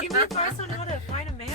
Give me advice on how to find a man.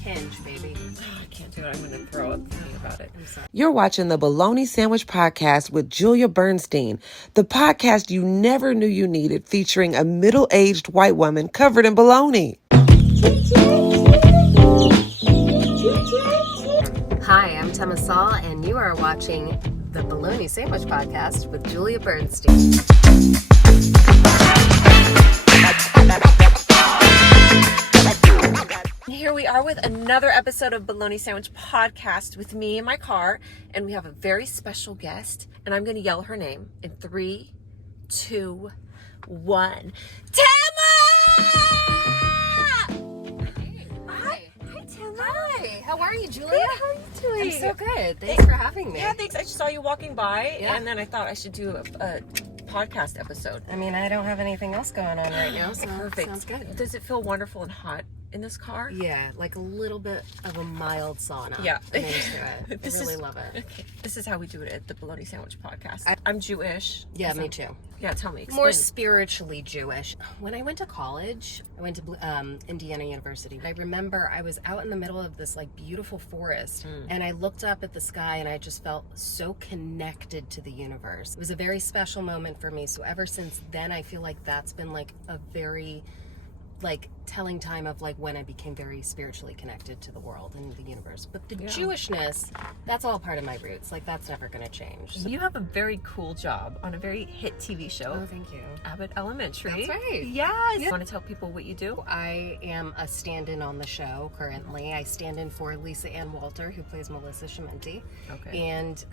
Hinge, baby. I can't do it. I'm going to throw up thinking about it. I'm sorry. You're watching the Bologna Sandwich Podcast with Julia Bernstein, the podcast you never knew you needed, featuring a middle-aged white woman covered in bologna. Hi, I'm Tema Sall, and you are watching the Bologna Sandwich Podcast with Julia Bernstein. Here we are with another episode of Bologna Sandwich Podcast with me in my car, and we have a very special guest, and I'm going to yell her name in 3, 2, 1. Tema! Hi, Tema. Hi. How are you, Julia? Good, how are you doing? I'm so good. Thanks for having me. Yeah, thanks. I just saw you walking by, Yeah. and then I thought I should do a podcast episode. I mean, I don't have anything else going on right now, so Perfect. sounds good. Does it feel wonderful and hot in this car? Yeah, like a little bit of a mild sauna. Yeah. I'm into it. I really love it. Okay. This is how we do it at the Bologna Sandwich Podcast. I'm Jewish. Yeah, So- me too. Yeah, tell me. More Explain. spiritually Jewish. When I went to college, I went to Indiana University. I remember I was out in the middle of this like beautiful forest, and I looked up at the sky and I just felt so connected to the universe. It was a very special moment for me. So ever since then, I feel like that's been like a very like telling time of like when I became very spiritually connected to the world and the universe. But the Jewishness, that's all part of my roots. Like that's never going to change. So, You have a very cool job on a very hit TV show. oh, thank you. Abbot Elementary. That's right. Yes. You want to tell people what you do? I am a stand-in on the show currently. I stand in for Lisa Ann Walter, who plays Melissa Schminti. Okay. And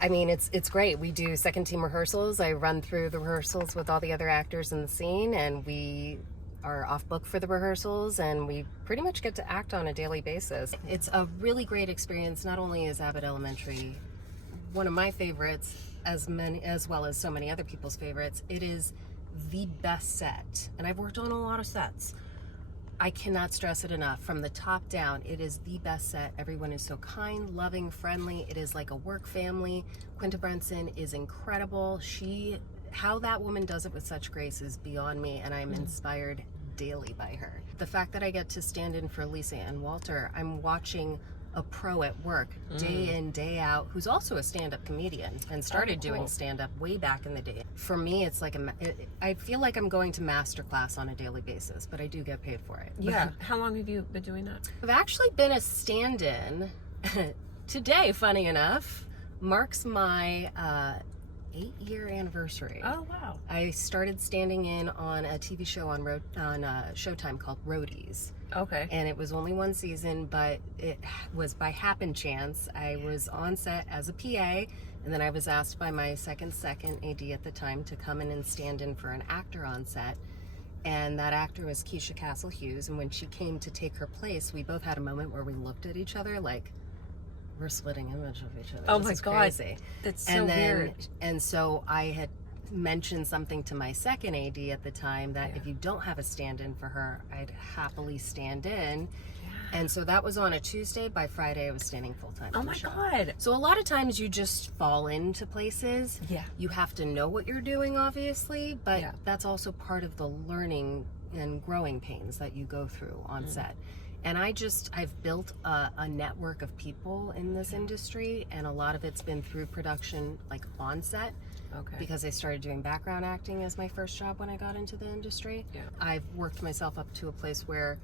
I mean, it's great. We do second team rehearsals. I run through the rehearsals with all the other actors in the scene, and we are off book for the rehearsals, and we pretty much get to act on a daily basis. It's a really great experience. Not only is Abbot Elementary one of my favorites, as well as so many other people's favorites, it is the best set. And I've worked on a lot of sets. I cannot stress it enough. From the top down, it is the best set. Everyone is so kind, loving, friendly. It is like a work family. Quinta Brunson is incredible. How that woman does it with such grace is beyond me, and I'm inspired daily by her. The fact that I get to stand in for Lisa Ann Walter, I'm watching a pro at work day in, day out, who's also a stand-up comedian and started doing stand-up way back in the day. For me, it's like I feel like I'm going to masterclass on a daily basis, but I do get paid for it. Yeah. How long have you been doing that? I've actually been a stand-in. Today, funny enough, marks my 8-year anniversary. Oh, wow. I started standing in on a TV show on Showtime called Roadies. Okay. And it was only one season, but it was by happen chance. I was on set as a PA, and then I was asked by my second AD at the time to come in and stand in for an actor on set. And that actor was Keisha Castle Hughes. And when she came to take her place, we both had a moment where we looked at each other like we're splitting image of each other. Oh This my is God. crazy. That's so weird. And so I had mentioned something to my second AD at the time that if you don't have a stand-in for her, I'd happily stand in. And so that was on a Tuesday. By Friday, I was standing full-time. Oh on my the show. God. So a lot of times you just fall into places. Yeah. You have to know what you're doing, obviously, but Yeah. that's also part of the learning and growing pains that you go through on set. And I've built a network of people in this industry, and a lot of it's been through production, like on set. Okay. Because I started doing background acting as my first job when I got into the industry. Yeah. I've worked myself up to a place where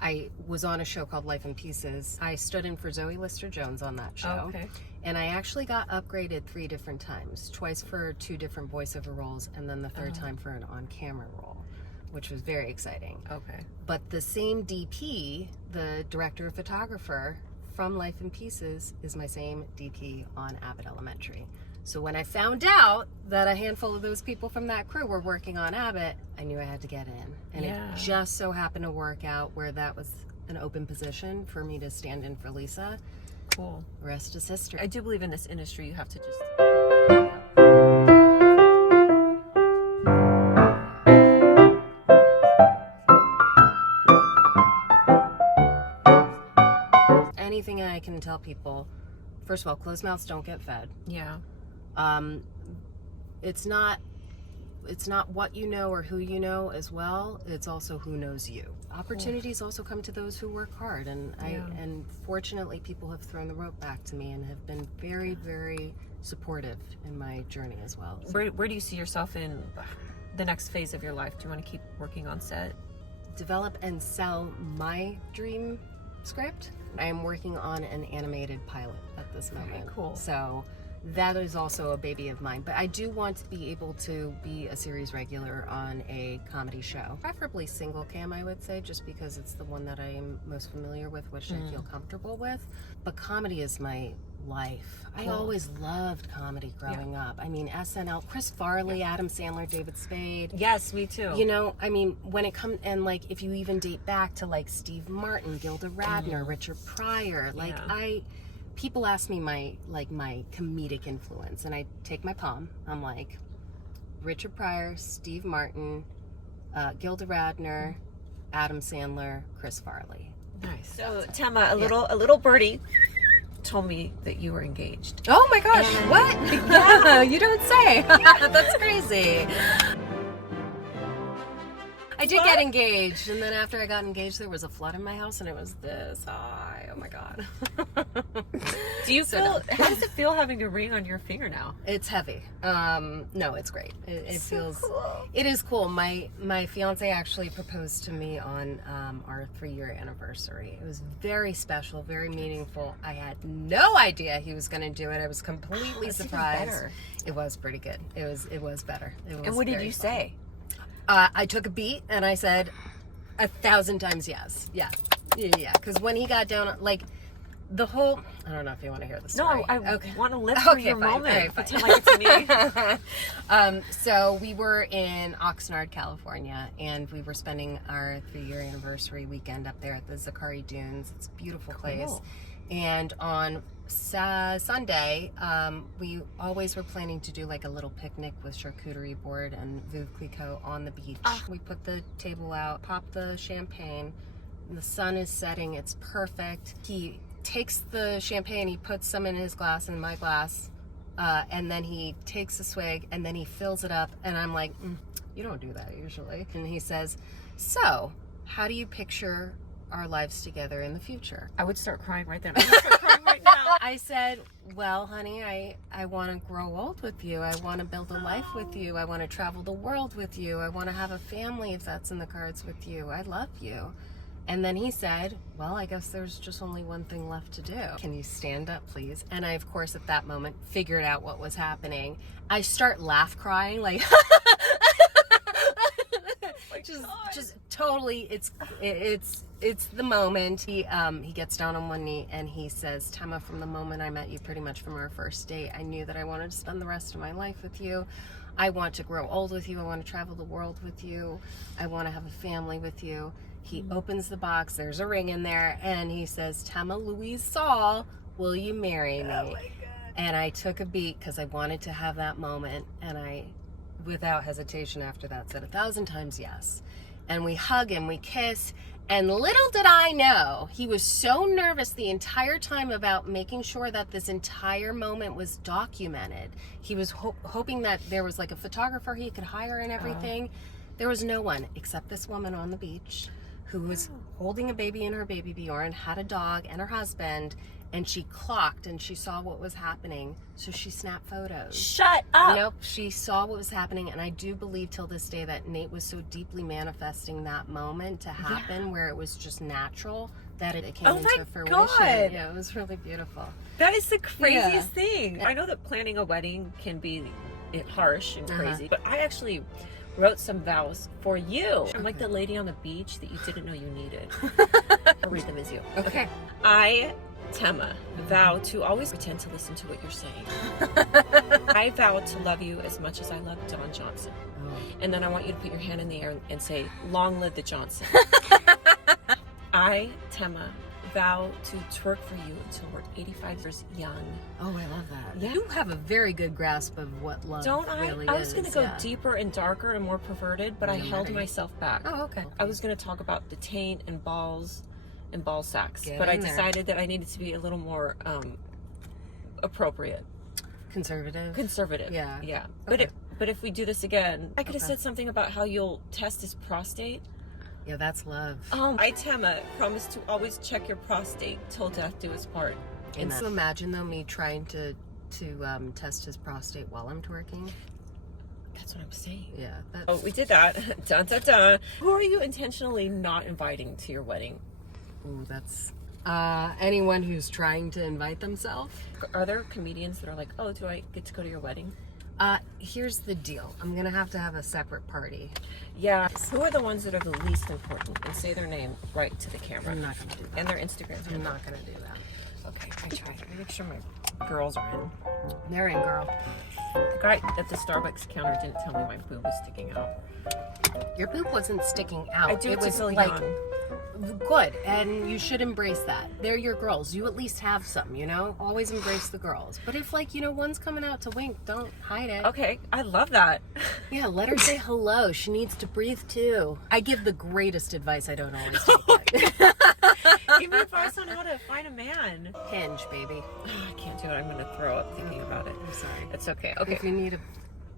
I was on a show called Life in Pieces. I stood in for Zoe Lister-Jones on that show. Okay. And I actually got upgraded 3 different times, twice for 2 different voiceover roles, and then the third time for an on-camera role, which was very exciting. Okay. But the same DP, the director of photographer from Life in Pieces, is my same DP on Abbot Elementary. So when I found out that a handful of those people from that crew were working on Abbott, I knew I had to get in. And it just so happened to work out where that was an open position for me to stand in for Lisa. Cool. The rest is history. I do believe in this industry you have to just... Anything I can tell people, first of all, closed mouths don't get fed. Yeah. It's not it's not what you know or who you know as well. It's also who knows you. Opportunities also come to those who work hard, and and fortunately people have thrown the rope back to me and have been very, very supportive in my journey as well. So, Where do you see yourself in the next phase of your life? Do you want to keep working on set? develop and sell my dream script. I am working on an animated pilot at this moment. Very cool. So that is also a baby of mine. But I do want to be able to be a series regular on a comedy show. Preferably single cam, I would say, just because it's the one that I am most familiar with, which I feel comfortable with. But comedy is my life. I always loved comedy growing up. I mean, SNL, Chris Farley, Adam Sandler, David Spade. Yes, me too. You know, I mean, when it comes, and like, if you even date back to like Steve Martin, Gilda Radner, Richard Pryor, like people ask me my comedic influence, and I take my palm. I'm like, Richard Pryor, Steve Martin, Gilda Radner, Adam Sandler, Chris Farley. Nice. So, Tema, a little birdie told me that you were engaged. Oh my gosh, what? Yeah, you don't say. That's crazy. I did get engaged, and then after I got engaged, there was a flood in my house, and it was this high. Oh my God. Do you feel, how does it feel having a ring on your finger now? It's heavy. No, it's great. It feels, cool. It is cool. My fiance actually proposed to me on our 3-year anniversary. It was very special, very meaningful. I had no idea he was going to do it. I was completely surprised. Better. It was pretty good. It was better. It was And what did you fun. say? I took a beat and I said 1,000 times yes. Yeah. Because when he got down, like the whole, I don't know if you want to hear the story. No, I want to live through your fine. moment. All right, fine. Pretend like it's me. So we were in Oxnard, California, and we were spending our 3-year anniversary weekend up there at the Zachari Dunes. It's a beautiful place. Cool. And on Sunday, we always were planning to do like a little picnic with charcuterie board and Veuve Clicquot on the beach. We put the table out, pop the champagne. The sun is setting. It's perfect. He takes the champagne, he puts some in his glass and my glass, and then he takes a swig and then he fills it up. And I'm like, you don't do that usually. And he says, so how do you picture our lives together in the future? I would start crying right then. I would start crying right now. I said, well, honey, I want to grow old with you. I want to build a life with you. I want to travel the world with you. I want to have a family if that's in the cards with you. I love you. And then he said, well, I guess there's just only one thing left to do. Can you stand up, please? And I, of course, at that moment, figured out what was happening. I start crying, like, just totally, it's the moment. He gets down on one knee and he says, Tema, from the moment I met you, pretty much from our first date, I knew that I wanted to spend the rest of my life with you. I want to grow old with you. I want to travel the world with you. I want to have a family with you. He opens the box, there's a ring in there, and he says, Tema Louise Sall, will you marry me? Oh my God. And I took a beat because I wanted to have that moment, and I, without hesitation after that, said 1,000 times yes. And we hug and we kiss, and little did I know, he was so nervous the entire time about making sure that this entire moment was documented. He was hoping that there was like a photographer he could hire and everything. There was no one except this woman on the beach who was holding a baby in her baby Bjorn, had a dog and her husband, and she clocked and she saw what was happening, so she snapped photos. Shut up! Nope, she saw what was happening, and I do believe till this day that Nate was so deeply manifesting that moment to happen where it was just natural that it came into fruition. God. Yeah, it was really beautiful. That is the craziest thing. I know that planning a wedding can be harsh and crazy, but I actually wrote some vows for you. I'm like the lady on the beach that you didn't know you needed. I'll read them as you. Okay. I, Tema, vow to always pretend to listen to what you're saying. I vow to love you as much as I love Don Johnson. And then I want you to put your hand in the air and say, long live the Johnson. I, Tema, vow to twerk for you until we're 85 years young. Oh, I love that. Yeah. You have a very good grasp of what love really is. I was going to go deeper and darker and more perverted, but I held myself back. Oh, okay. I was going to talk about the taint and balls and ball sacks, Get but I in there. decided that I needed to be a little more appropriate. Conservative. Conservative. Yeah. Yeah. Okay. But But if we do this again, I could have said something about how you'll test his prostate. Yeah, that's love. I, Tema, promise to always check your prostate till death do us part. And so imagine though me trying to test his prostate while I'm twerking. That's what I'm saying. Yeah. Oh, we did that. Dun, dun, dun. Who are you intentionally not inviting to your wedding? Ooh, that's anyone who's trying to invite themselves. Are there comedians that are like, oh, do I get to go to your wedding? Here's the deal. I'm gonna have to have a separate party. Yeah. Who are the ones that are the least important? And say their name right to the camera. I'm not gonna do that. And their Instagrams. I'm not gonna do that. Okay, I tried. Let me make sure my girls are in. They're in, girl. The guy at the Starbucks counter didn't tell me my boob was sticking out. Your boob wasn't sticking out. I do it was like like good, and you should embrace that. They're your girls. You at least have some, you know? Always embrace the girls. But if, like, you know, one's coming out to wink, don't hide it. Okay, I love that. Yeah, let her say hello. She needs to breathe, too. I give the greatest advice. I don't always take it. Give me advice on how to find a man. Hinge, baby. I can't do it. I'm going to throw up thinking about it. I'm sorry. It's okay. Okay. If you need a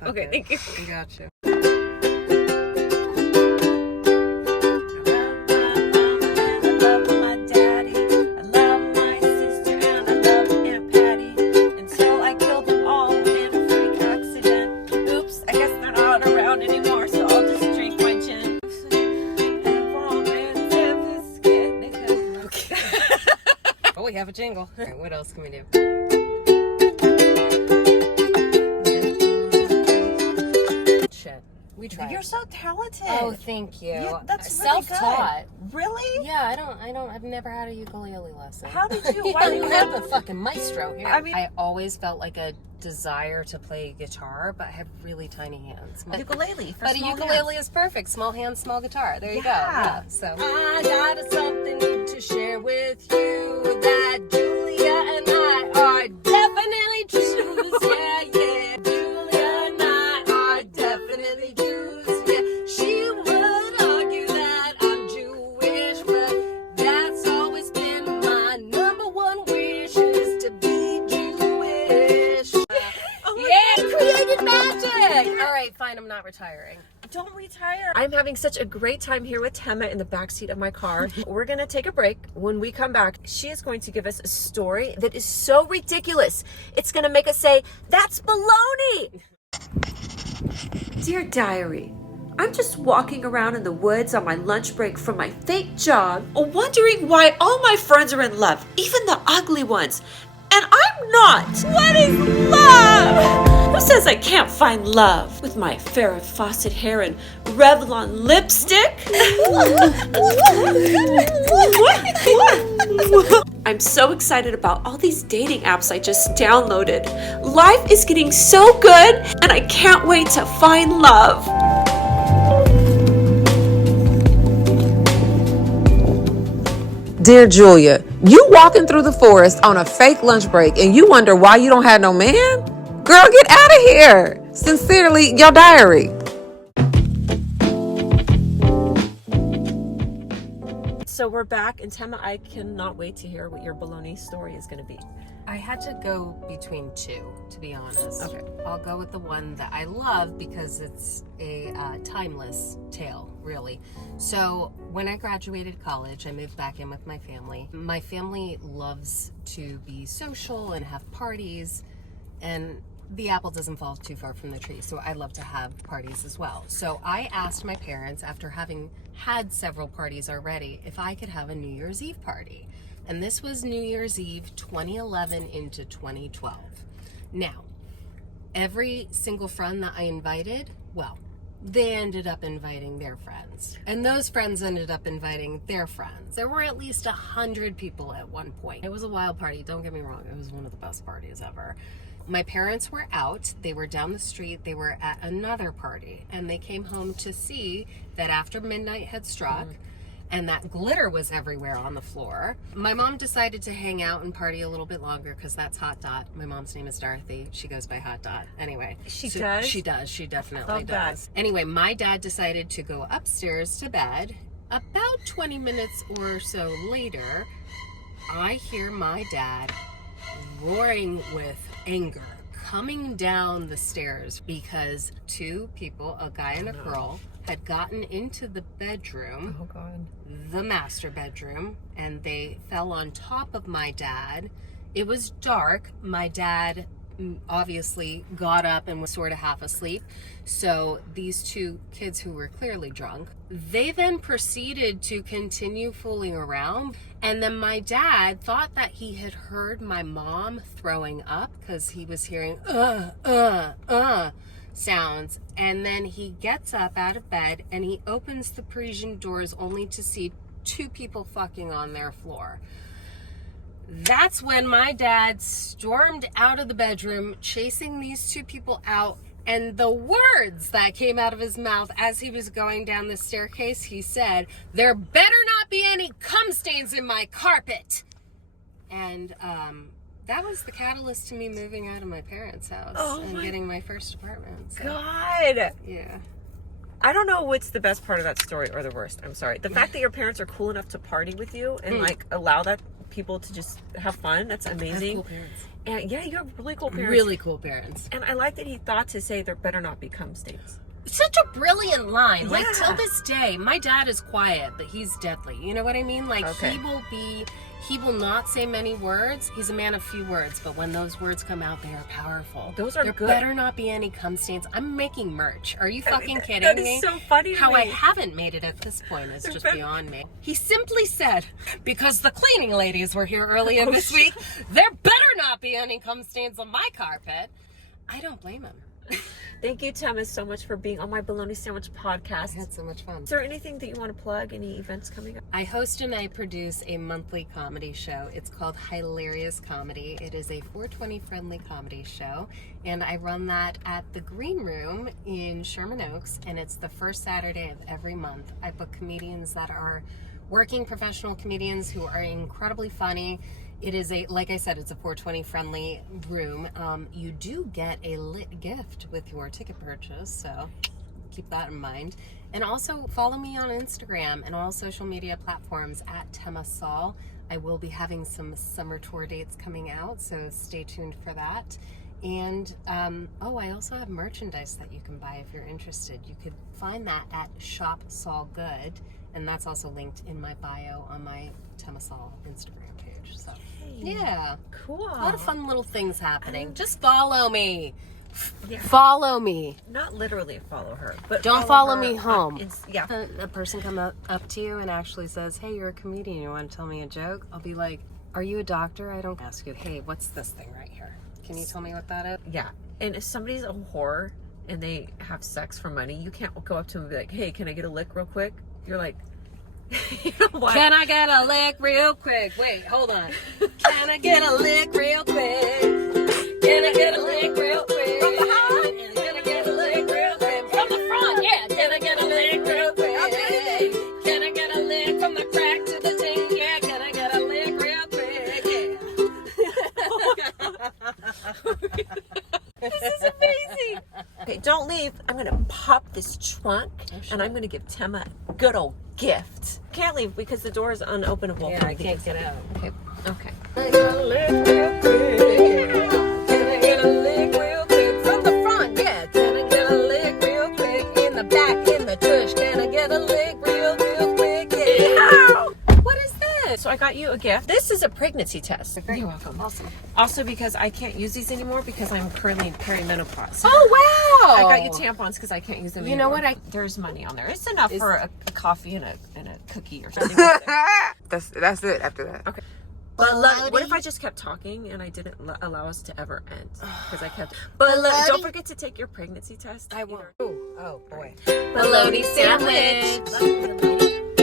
bucket, Okay, thank you. I got you. Oh, we have a jingle. All right, what else can we do? Shit. We tried. You're so talented. Oh, thank you. That's really self-taught. good. Really? Yeah, I've never had a ukulele lesson. How did you? Why do you have the fucking maestro here? I mean, I always felt like a desire to play guitar, but I have really tiny hands. Ukulele for But a small ukulele hands. is perfect. Small hands, small guitar. There you go. Yeah. Yeah. So I got something to share with you that Julia and I are definitely Jews. Yeah, yeah. Julia and I are definitely Jews. Yeah. She would argue that I'm Jewish, but that's always been my number one wish is to be Jewish. Created magic! All right, fine, I'm not retiring. Don't retire. I'm having such a great time here with Tema in the backseat of my car. We're going to take a break. When we come back, she is going to give us a story that is so ridiculous. It's going to make us say, that's baloney! Dear Diary, I'm just walking around in the woods on my lunch break from my fake job, wondering why all my friends are in love, even the ugly ones. And I'm not. What is love? Who says I can't find love with my Farrah Fawcett hair and Revlon lipstick? I'm so excited about all these dating apps I just downloaded. Life is getting so good, and I can't wait to find love. Dear Julia, you walking through the forest on a fake lunch break and you wonder why you don't have no man? Girl, get out of here. Sincerely, your diary. So we're back, and Tema, I cannot wait to hear what your baloney story is going to be. I had to go between two, to be honest. Okay. I'll go with the one that I love because it's a timeless tale, really. So when I graduated college, I moved back in with my family. My family loves to be social and have parties, and the apple doesn't fall too far from the tree, so I love to have parties as well. So I asked my parents, after having had several parties already, if I could have a New Year's Eve party. And this was New Year's Eve 2011 into 2012. Now, every single friend that I invited, well, they ended up inviting their friends. And those friends ended up inviting their friends. There were at least 100 people at one point. It was a wild party, don't get me wrong. It was one of the best parties ever. My parents were out. They were down the street. They were at another party. And they came home to see that after midnight had struck, and that glitter was everywhere on the floor, my mom decided to hang out and party a little bit longer because that's Hot Dot. My mom's name is Dorothy. She goes by Hot Dot. Anyway. She does? She does. She definitely Love does. that. Anyway, my dad decided to go upstairs to bed. About 20 minutes or so later, I hear my dad roaring with anger, coming down the stairs because two people, a guy and a girl, had gotten into the bedroom, Oh God. the master bedroom, and they fell on top of my dad. It was dark. My dad obviously got up and was sort of half asleep. So these two kids who were clearly drunk, they then proceeded to continue fooling around. And then my dad thought that he had heard my mom throwing up because he was hearing sounds. And then he gets up out of bed and he opens the Parisian doors only to see two people fucking on their floor. That's when my dad stormed out of the bedroom, chasing these two people out. And the words that came out of his mouth as he was going down the staircase, he said, "There better not be any cum stains in my carpet." And that was the catalyst to me moving out of my parents' house and getting my first apartment. So, God. yeah. I don't know what's the best part of that story or the worst. I'm sorry. The fact that your parents are cool enough to party with you and like allow that people to just have fun. That's amazing. Cool parents. And yeah, you have really cool parents. Really cool parents. And I like that he thought to say there better not be cum stains. Such a brilliant line. Like, Yeah. till this day, my dad is quiet, but he's deadly. You know what I mean? Like, Okay. he will not say many words. He's a man of few words, but when those words come out, they are powerful. Those are there good. better not be any cum stains. I'm making merch. Are you fucking kidding That me? is so funny to How me. I haven't made it at this point is just beyond me. He simply said, because the cleaning ladies were here earlier this week, there better not be any cum stains on my carpet. I don't blame him. Thank you, Tema, so much for being on my Bologna Sandwich I podcast. had so much fun. Is there anything that you want to plug? Any events coming up? I host and I produce a monthly comedy show. It's called Hilarious Comedy. It is a 420 friendly comedy show, and I run that at the Green Room in Sherman Oaks, and it's the first Saturday of every month. I book comedians that are working professional comedians who are incredibly funny. It is like I said, it's a 420 friendly room. You do get a lit gift with your ticket purchase, so keep that in mind. And also follow me on Instagram and all social media platforms at Tema Sall. I will be having some summer tour dates coming out, so stay tuned for that. And I also have merchandise that you can buy if you're interested. You could find that at Shop Sall Good, and that's also linked in my bio on my Tema Sall Instagram page. So yeah, Cool. a lot of fun little things happening. Just follow me. Yeah. Follow me. Not literally follow her, but Don't follow her me on home. Yeah. A person come up to you and actually says, "Hey, you're a comedian. You want to tell me a joke?" I'll be like, "Are you a doctor?" I don't ask you, "Hey, what's this thing right here? Can you tell me what that is?" Yeah. And if somebody's a whore and they have sex for money, you can't go up to them and be like, "Hey, can I get a lick real quick?" You're like, you know what? Can I get a lick real quick? Wait, hold on. Can I get a lick real quick? Can I get a lick real quick? From behind? Can I get a lick real quick? From the front? Yeah. Can I get a lick real quick? Can I get a lick from the crack to the ting? Yeah. Can I get a lick real quick? Yeah. This is amazing. Okay, don't leave. I'm going to pop this trunk and I'm going to give Tema a good old gift. Can't leave because the door is unopenable. Yeah, for I me to can't get out. Okay. Okay. Can I get a lick real quick? Can I get a lick real quick? From the front, yeah. Can I get a lick real quick? In the back, in the tush. Can I get a lick real quick? Yeah. What is this? So I got you a gift. This is a pregnancy test. You're welcome. Awesome. Also because I can't use these anymore because I'm currently in perimenopause. Oh, wow. I got you tampons because I can't use them You know anymore. what? There's money on there. It's enough for a coffee and a cookie or something like that. That's it after that. Okay. But what if I just kept talking and I didn't allow us to ever end? Because I kept. But don't forget to take your pregnancy test. I won't. Oh boy. Bologna sandwich.